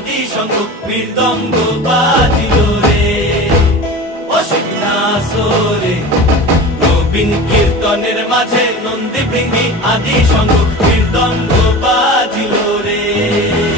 আদি সঙ্গ মৃদঙ্গ বাজিল রে অসিনাসরে নবীন কীর্তনের মাঝে নন্দী ভৃঙ্গি আদি সঙ্গ মৃদঙ্গ বাজিল রে।